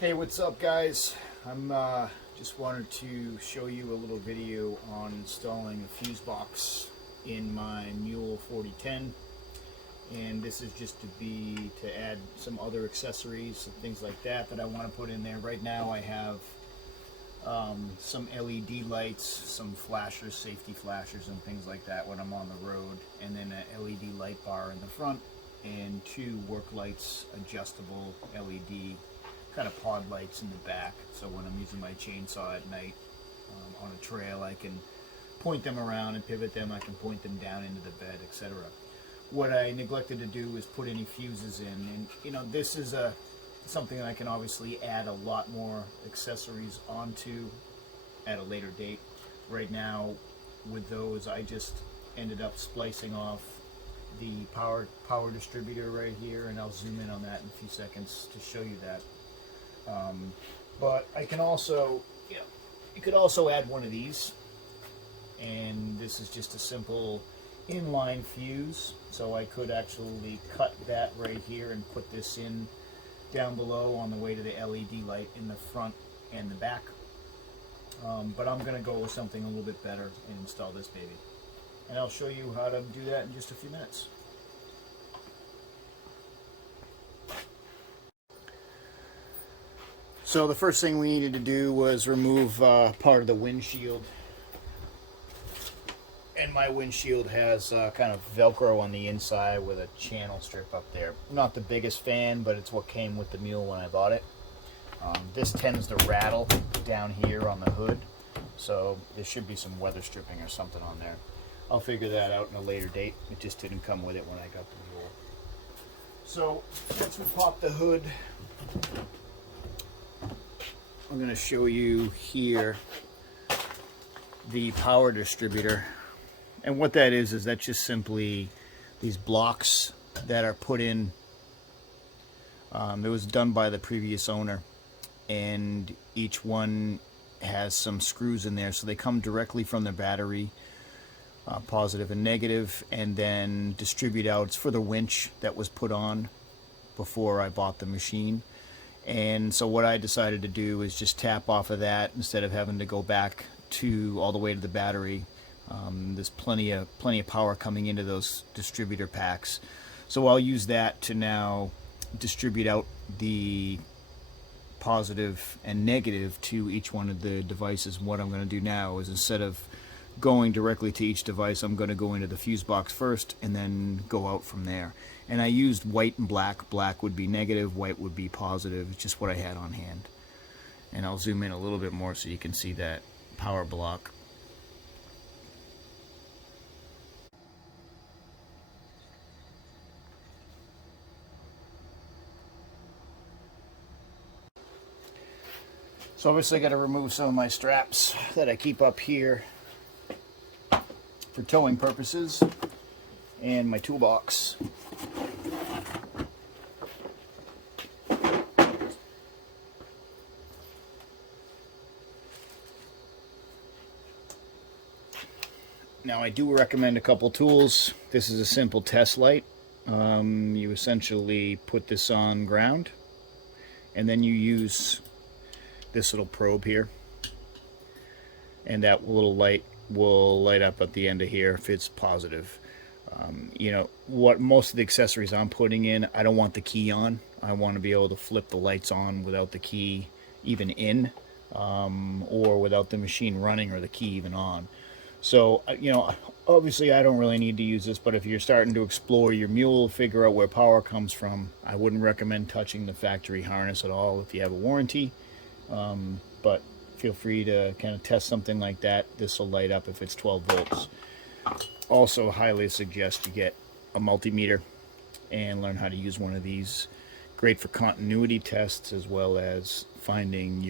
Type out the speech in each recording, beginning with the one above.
Hey, what's up guys? I'm just wanted to show you a little video on installing a fuse box in my Mule 4010, and this is just to add some other accessories and things like that I want to put in there. Right now I have some LED lights, some flashers, safety flashers and things like that when I'm on the road, and then an LED light bar in the front and two work lights, adjustable LED kind of pod lights in the back, so when I'm using my chainsaw at night on a trail, I can point them around and pivot them. I can point them down into the bed, etc. What I neglected to do is put any fuses in, and you know, this is something I can obviously add a lot more accessories onto at a later date. Right now with those, I just ended up splicing off the power distributor right here, and I'll zoom in on that in a few seconds to show you that. But I can also, you could also add one of these, and this is just a simple inline fuse, so I could actually cut that right here and put this in down below on the way to the LED light in the front and the back. But I'm going to go with something a little bit better and install this baby, and I'll show you how to do that in just a few minutes. So the first thing we needed to do was remove part of the windshield. And my windshield has kind of Velcro on the inside with a channel strip up there. Not the biggest fan, but it's what came with the Mule when I bought it. This tends to rattle down here on the hood, so there should be some weather stripping or something on there. I'll figure that out in a later date. It just didn't come with it when I got the Mule. So once we pop the hood, I'm going to show you here the power distributor. And what that is that's just simply these blocks that are put in. It was done by the previous owner, and each one has some screws in there, so they come directly from the battery, positive and negative, and then distribute out. It's for the winch that was put on before I bought the machine. And so what I decided to do is just tap off of that instead of having to go back to all the way to the battery. There's plenty of power coming into those distributor packs, so I'll use that to now distribute out the positive and negative to each one of the devices. And what I'm going to do now is, instead of going directly to each device, I'm going to go into the fuse box first and then go out from there. And I used white and black. Black would be negative, white would be positive. It's just what I had on hand. And I'll zoom in a little bit more so you can see that power block. So obviously I got to remove some of my straps that I keep up here for towing purposes, and my toolbox. Now I do recommend a couple tools. This is a simple test light. You essentially put this on ground, and then you use this little probe here, and that little light will light up at the end of here if it's positive. You know what, most of the accessories I'm putting in, I don't want the key on. I want to be able to flip the lights on without the key even in, or without the machine running or the key even on. So you know, obviously I don't really need to use this, but if you're starting to explore your Mule, figure out where power comes from, I wouldn't recommend touching the factory harness at all if you have a warranty. But feel free to kind of test something like that. This will light up if it's 12 volts. Also highly suggest you get a multimeter and learn how to use one of these. Great for continuity tests, as well as finding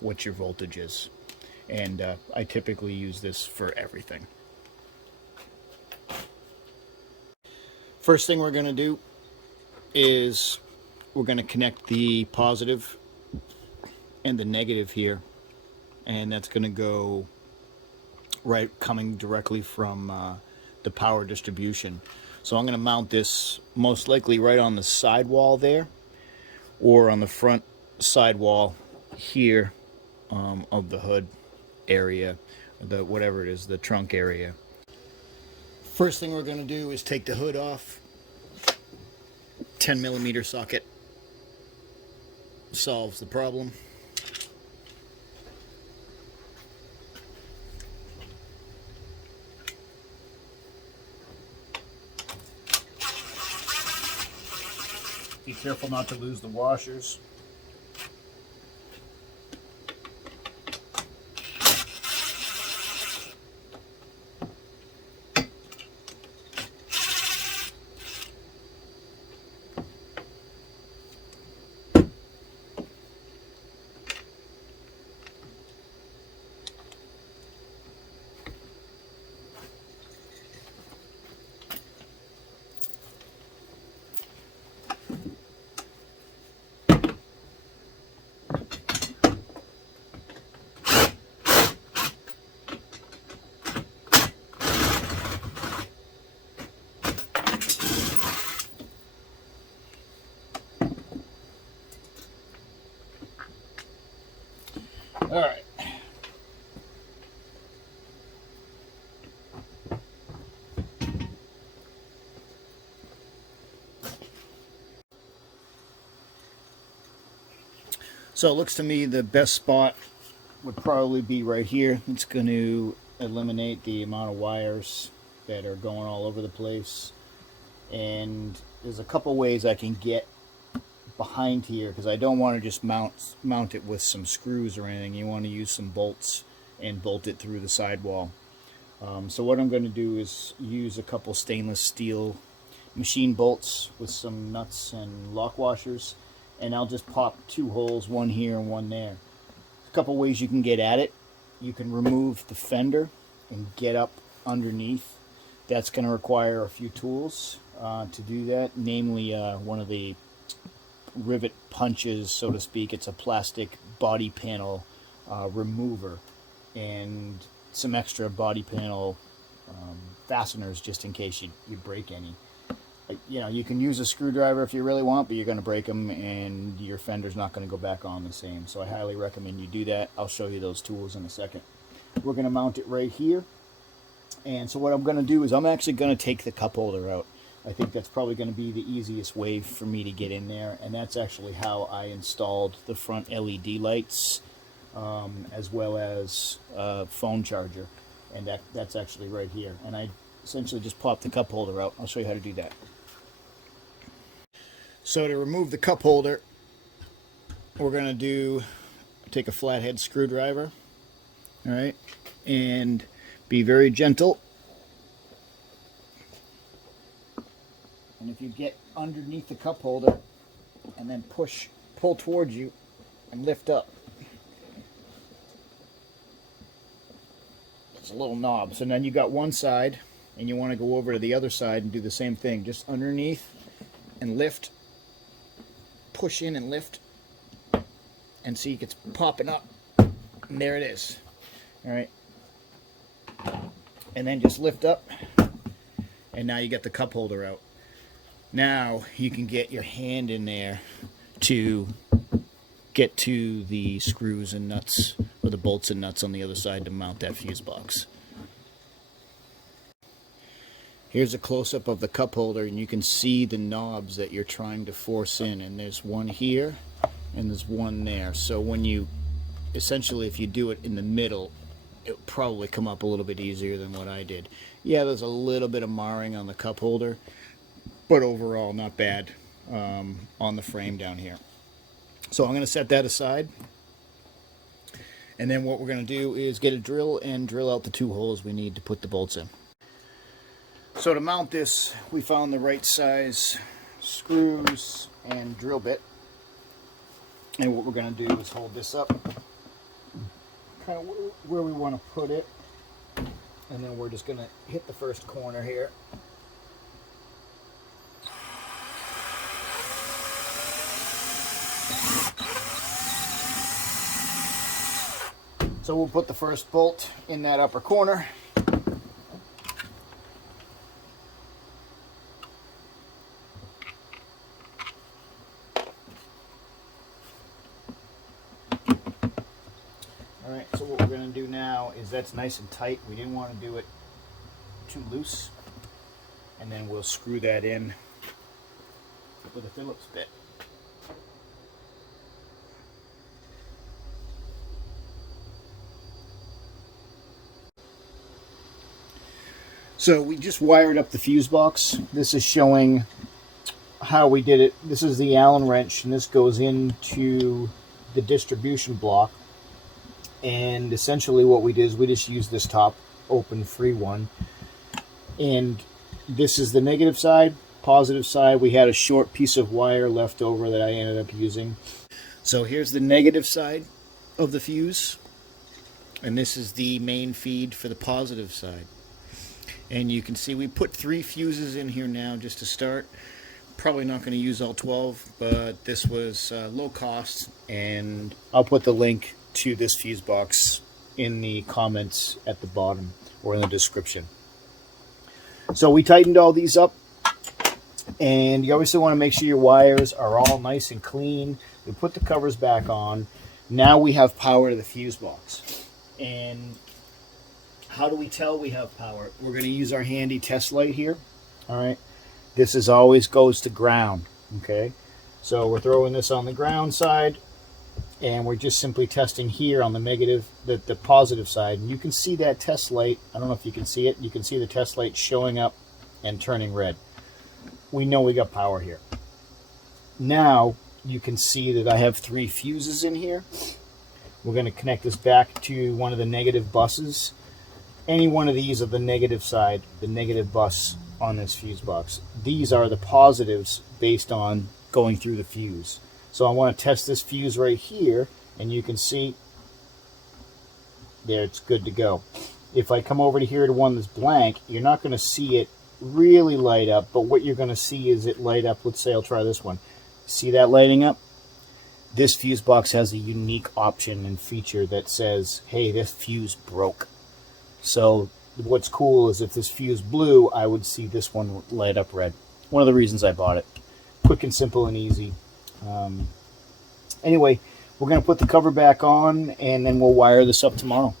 what your voltage is. And I typically use this for everything. First thing we're going to do is we're going to connect the positive and the negative here, and that's going to go right, coming directly from the power distribution. So I'm going to mount this most likely right on the sidewall there, or on the front sidewall here of the hood area, the whatever it is, the trunk area. First thing we're going to do is take the hood off. 10mm socket solves the problem. Be careful not to lose the washers. All right. So it looks to me the best spot would probably be right here. It's going to eliminate the amount of wires that are going all over the place. And there's a couple ways I can get behind here, because I don't want to just mount it with some screws or anything. You want to use some bolts and bolt it through the sidewall. So what I'm going to do is use a couple stainless steel machine bolts with some nuts and lock washers, and I'll just pop 2 holes, one here and one there. A couple ways you can get at it. You can remove the fender and get up underneath. That's going to require a few tools to do that, namely one of the rivet punches, so to speak. It's a plastic body panel remover, and some extra body panel fasteners just in case you break any. You know, you can use a screwdriver if you really want, but you're going to break them and your fender's not going to go back on the same. So I highly recommend you do that. I'll show you those tools in a second. We're going to mount it right here. And so what I'm going to do is I'm actually going to take the cup holder out. I think that's probably going to be the easiest way for me to get in there, and that's actually how I installed the front LED lights, as well as a phone charger, and that's actually right here. And I essentially just pop the cup holder out. I'll show you how to do that. So to remove the cup holder, we're going to take a flathead screwdriver, all right, and be very gentle. And if you get underneath the cup holder and then pull towards you and lift up, it's a little knob. So then you got one side and you want to go over to the other side and do the same thing. Just underneath and lift, push in and lift, and see it's popping up. And there it is. All right. And then just lift up, and now you get the cup holder out. Now you can get your hand in there to get to the screws and nuts, or the bolts and nuts on the other side to mount that fuse box. Here's a close-up of the cup holder, and you can see the knobs that you're trying to force in, and there's one here and there's one there. So when you, essentially if you do it in the middle, it'll probably come up a little bit easier than what I did. Yeah, there's a little bit of marring on the cup holder, but overall not bad on the frame down here. So I'm going to set that aside, and then what we're going to do is get a drill and drill out the 2 holes we need to put the bolts in. So to mount this, we found the right size screws and drill bit, and what we're going to do is hold this up kind of where we want to put it, and then we're just going to hit the first corner here. So we'll put the first bolt in that upper corner. Alright, so what we're going to do now is that's nice and tight. We didn't want to do it too loose. And then we'll screw that in with a Phillips bit. So we just wired up the fuse box. This is showing how we did it. This is the Allen wrench, and this goes into the distribution block. And essentially what we did is we just used this top open free one. And this is the negative side. Positive side, we had a short piece of wire left over that I ended up using. So here's the negative side of the fuse. And this is the main feed for the positive side. And you can see we put 3 fuses in here now just to start. Probably not going to use all 12, but this was low cost, and I'll put the link to this fuse box in the comments at the bottom or in the description. So we tightened all these up, and you obviously want to make sure your wires are all nice and clean. We put the covers back on. Now we have power to the fuse box. And how do we tell we have power? We're going to use our handy test light here. All right. This is always goes to ground. Okay. So we're throwing this on the ground side, and we're just simply testing here on the negative, the positive side. And you can see that test light. I don't know if you can see it. You can see the test light showing up and turning red. We know we got power here. Now you can see that I have 3 fuses in here. We're going to connect this back to one of the negative buses. Any one of these are the negative side, the negative bus on this fuse box. These are the positives based on going through the fuse. So I want to test this fuse right here, and you can see there it's good to go. If I come over to here to one that's blank, you're not going to see it really light up, but what you're going to see is it light up. Let's say I'll try this one. See that lighting up? This fuse box has a unique option and feature that says, hey, this fuse broke. So what's cool is if this fuse blew, I would see this one light up red. One of the reasons I bought it. Quick and simple and easy. Anyway, we're going to put the cover back on, and then we'll wire this up tomorrow.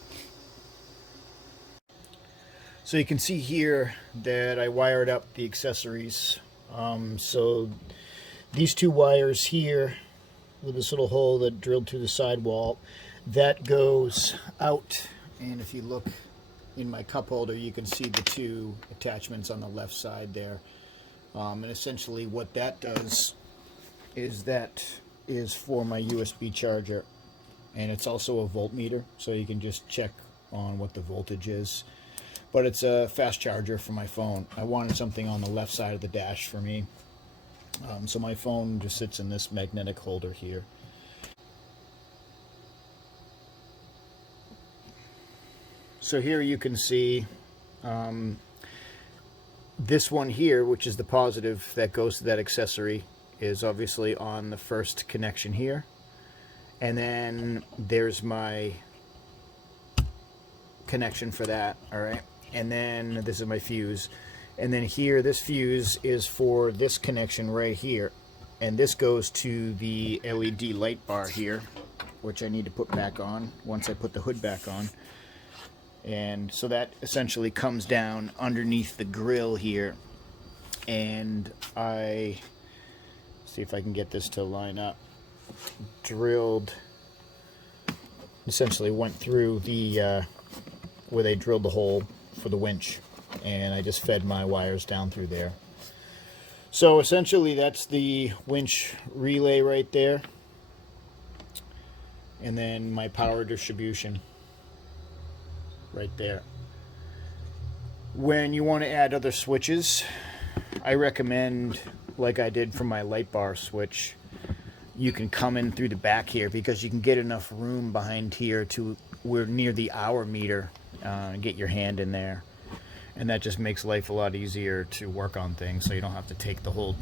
So you can see here that I wired up the accessories. So these 2 wires here with this little hole that drilled through the sidewall, that goes out. And if you look in my cup holder, you can see the 2 attachments on the left side there. And essentially what that does is that is for my USB charger, and it's also a voltmeter, so you can just check on what the voltage is. But it's a fast charger for my phone. I wanted something on the left side of the dash for me. So my phone just sits in this magnetic holder here. So here you can see this one here, which is the positive that goes to that accessory, is obviously on the first connection here. And then there's my connection for that, all right? And then this is my fuse. And then here, this fuse is for this connection right here. And this goes to the LED light bar here, which I need to put back on once I put the hood back on. And so that essentially comes down underneath the grill here. And I, see if I can get this to line up, drilled, essentially went through the, where they drilled the hole for the winch. And I just fed my wires down through there. So essentially that's the winch relay right there. And then my power distribution right there. When you want to add other switches, I recommend, like I did for my Lightbar switch, you can come in through the back here because you can get enough room behind here to where near the hour meter, get your hand in there. And that just makes life a lot easier to work on things, so you don't have to take the whole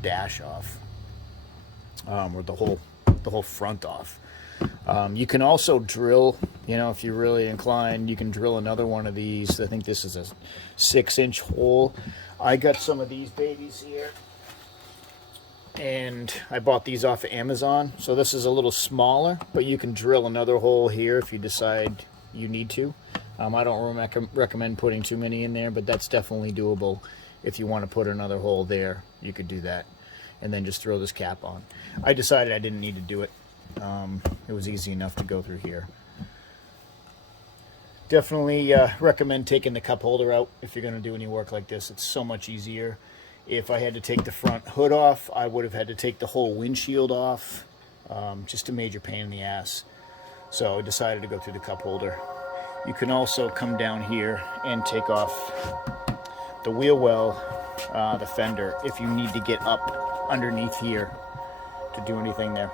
dash off, or the whole front off. You can also drill, you know, if you're really inclined, you can drill another one of these. I think this is a 6-inch hole. I got some of these babies here. and I bought these off of Amazon. So this is a little smaller, but you can drill another hole here if you decide you need to. I don't recommend putting too many in there, but that's definitely doable. If you want to put another hole there, you could do that, and then just throw this cap on. I decided I didn't need to do it. It was easy enough to go through here. Definitely recommend taking the cup holder out if you're going to do any work like this. It's so much easier. If I had to take the front hood off, I would have had to take the whole windshield off. Just a major pain in the ass. So I decided to go through the cup holder. You can also come down here and take off the wheel well, the fender, if you need to get up underneath here to do anything there.